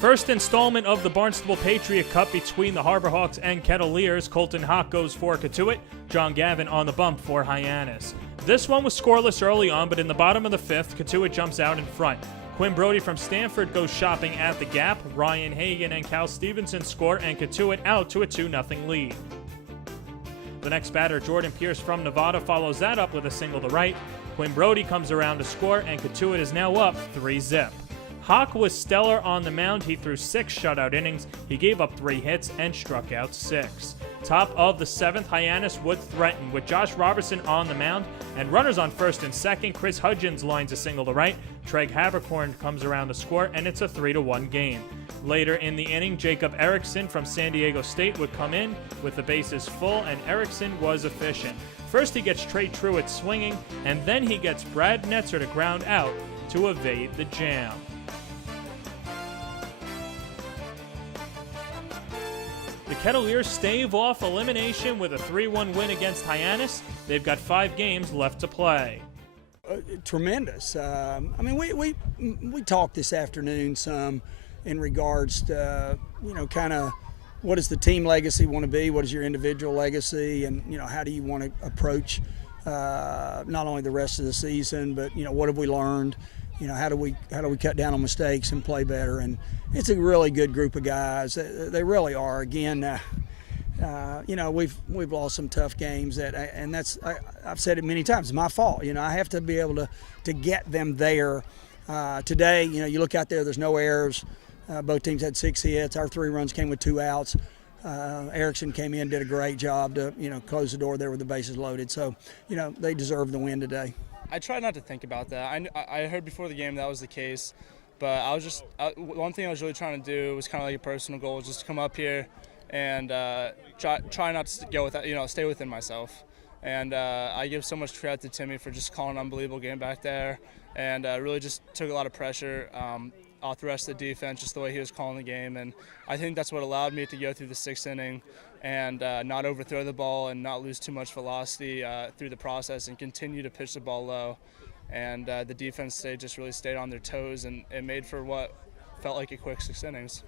First installment of the Barnstable Patriot Cup between the Harbor Hawks and Kettleers. Colton Hawk goes for Cotuit. John Gavin on the bump for Hyannis. This one was scoreless early on, but in the bottom of the fifth, Cotuit jumps out in front. Quinn Brody from Stanford goes shopping at the gap. Ryan Hagan and Cal Stevenson score, and Cotuit out to a 2-0 lead. The next batter, Jordan Pierce from Nevada, follows that up with a single to right. Quinn Brody comes around to score, and Cotuit is now up 3-0. Hawk was stellar on the mound. He threw 6 shutout innings. He gave up 3 hits and struck out 6. Top of the 7th, Hyannis would threaten with Josh Robertson on the mound, and runners on first and second. Chris Hudgens lines a single to right. Treg Habercorn comes around to score, and it's a 3-1 game. Later in the inning, Jacob Erickson from San Diego State would come in with the bases full, and Erickson was efficient. First he gets Trey Truitt swinging, and then he gets Brad Netzer to ground out to evade the jam. The Kettleers stave off elimination with a 3-1 win against Hyannis. They've got 5 games left to play. Tremendous. I mean, we talked this afternoon some in regards to, kind of what does the team legacy want to be? What is your individual legacy? And, how do you want to approach not only the rest of the season, but, what have we learned? How do we cut down on mistakes and play better? And it's a really good group of guys. They really are. Again, we've lost some tough games and I've said it many times. It's my fault. I have to be able to get them there. Today, you look out there. There's no errors. Both teams had 6 hits. Our 3 runs came with 2 outs. Erickson came in, did a great job to close the door there with the bases loaded. So they deserve the win today. I try not to think about that. I heard before the game that was the case, but one thing I was really trying to do was kind of like a personal goal, just to come up here and try not to go with that, stay within myself. And I give so much credit to Timmy for just calling an unbelievable game back there, and really just took a lot of pressure off the rest of the defense, just the way he was calling the game. And I think that's what allowed me to go through the 6th inning and not overthrow the ball and not lose too much velocity through the process and continue to pitch the ball low. And the defense just really stayed on their toes, and it made for what felt like a quick 6 innings.